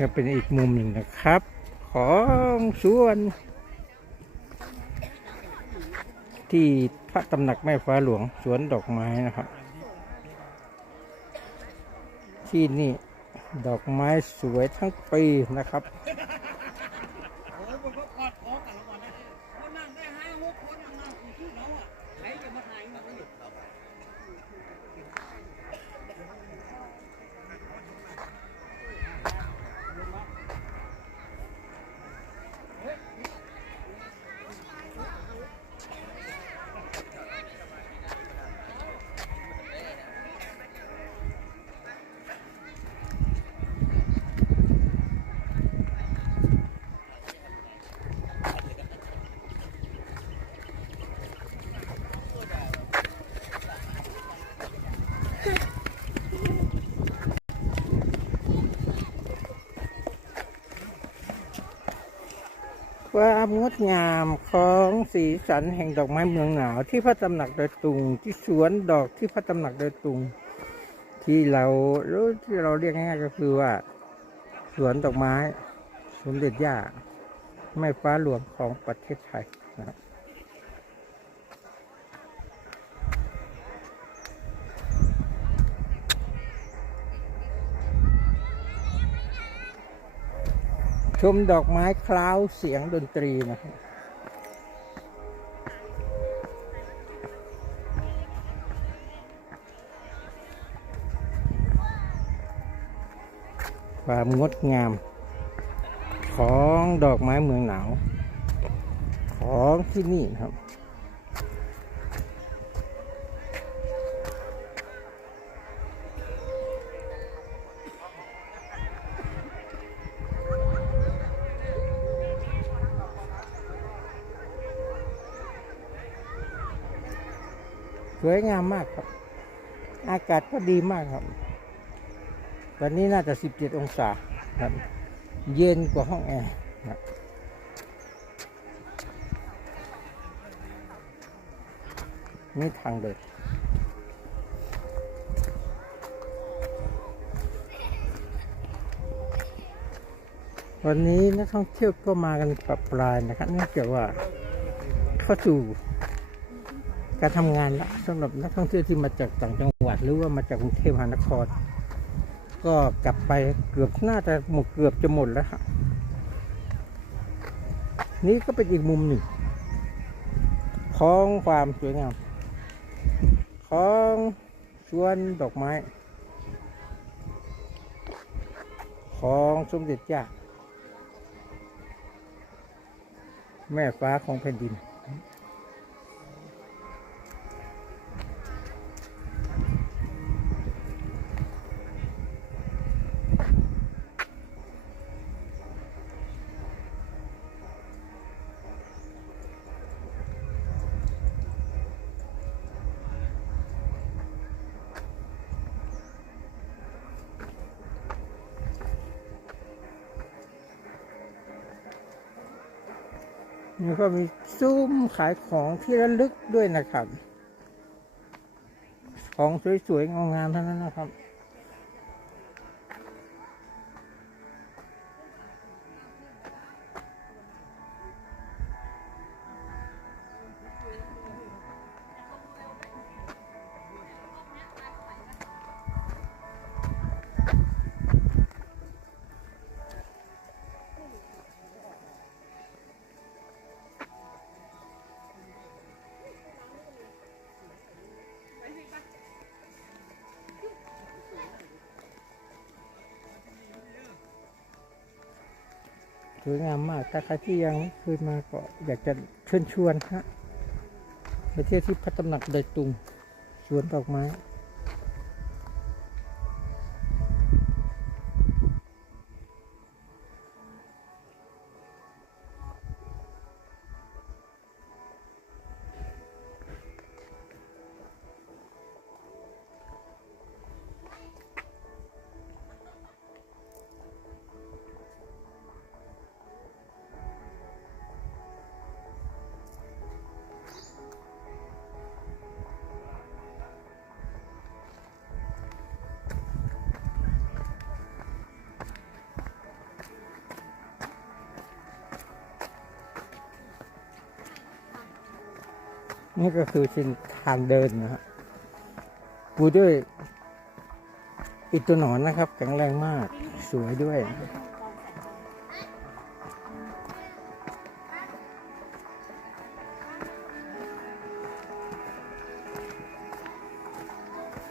ก็เป็นอีกมุมหนึ่งนะครับ ของสวนที่พระตำหนักแม่ฟ้าหลวงสวนดอกไม้นะครับ ที่นี่ดอกไม้สวยทั้งปีนะครับ ความงดงามของสีสันแห่งดอกไม้เมืองหนาวที่พระตำหนักโดอยตุงที่สวนดอกที่พระตำหนักโดอยตุง ที่เรารู้ที่เราเรียกง่ายๆก็คือว่า สวนดอกไม้สมเด็จย่าแม่ฟ้าหลวงของประเทศไทยนะครับ มดอกไม้คล้าวเสียงดนตรีนะครับความงดงาม ของดอกไม้เมืองหนาว ของที่นี่ครับ วยงามมากครับ อากาศก็ดีมากครับ ตอนนี้น่าจะ 17 องศาครับ เย็นกว่าห้องแอร์ครับนี่ทางเดินวันนี้นักท่องเที่ยวก็มากันปรับปรายนะครับเนื่องจากว่าเข้าสู่ การทำงานละสำหรับนักท่องเที่ยวที่มาจากต่างจังหวัด หรือว่ามาจากกรุงเทพมหานคร ก็กลับไปเกือบน่าจะหมดเกือบจะหมดแล้วครับนี่ก็เป็นอีกมุมหนึ่งของความสวยงาม ของสวนดอกไม้ ของสมเด็จย่าแม่ฟ้าของแผ่นดิน นี่ก็มีซุ้มขายของที่ระลึกด้วยนะครับ ของสวยๆงามๆทั้งนั้นนะครับ สวยงามมาก ถ้าใครที่ยังไม่เคยมาก็อยากจะเชิญชวนฮะไปเที่ยวที่พระตำหนักดอยตุงสวนดอกไม้ นี่ก็คือเส้นทางเดินนะฮะปูด้วยอิฐตัวหนอนนะครับแข็งแรงมากสวยด้วย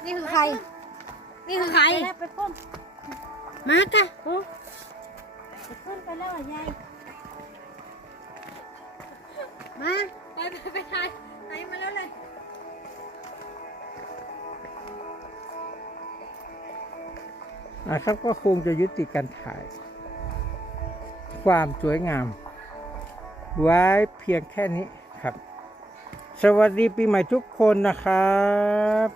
นี่คือใคร นี่คือใคร ไปแล้วไปพ่นมากะไปพ่นไปแล้วอะยายมา ไปไปไปถ่าย มาแล้วเลยนะครับก็คงจะยุติการถ่าย ความสวยงาม ไว้เพียงแค่นี้ครับ สวัสดีปีใหม่ทุกคนนะครับ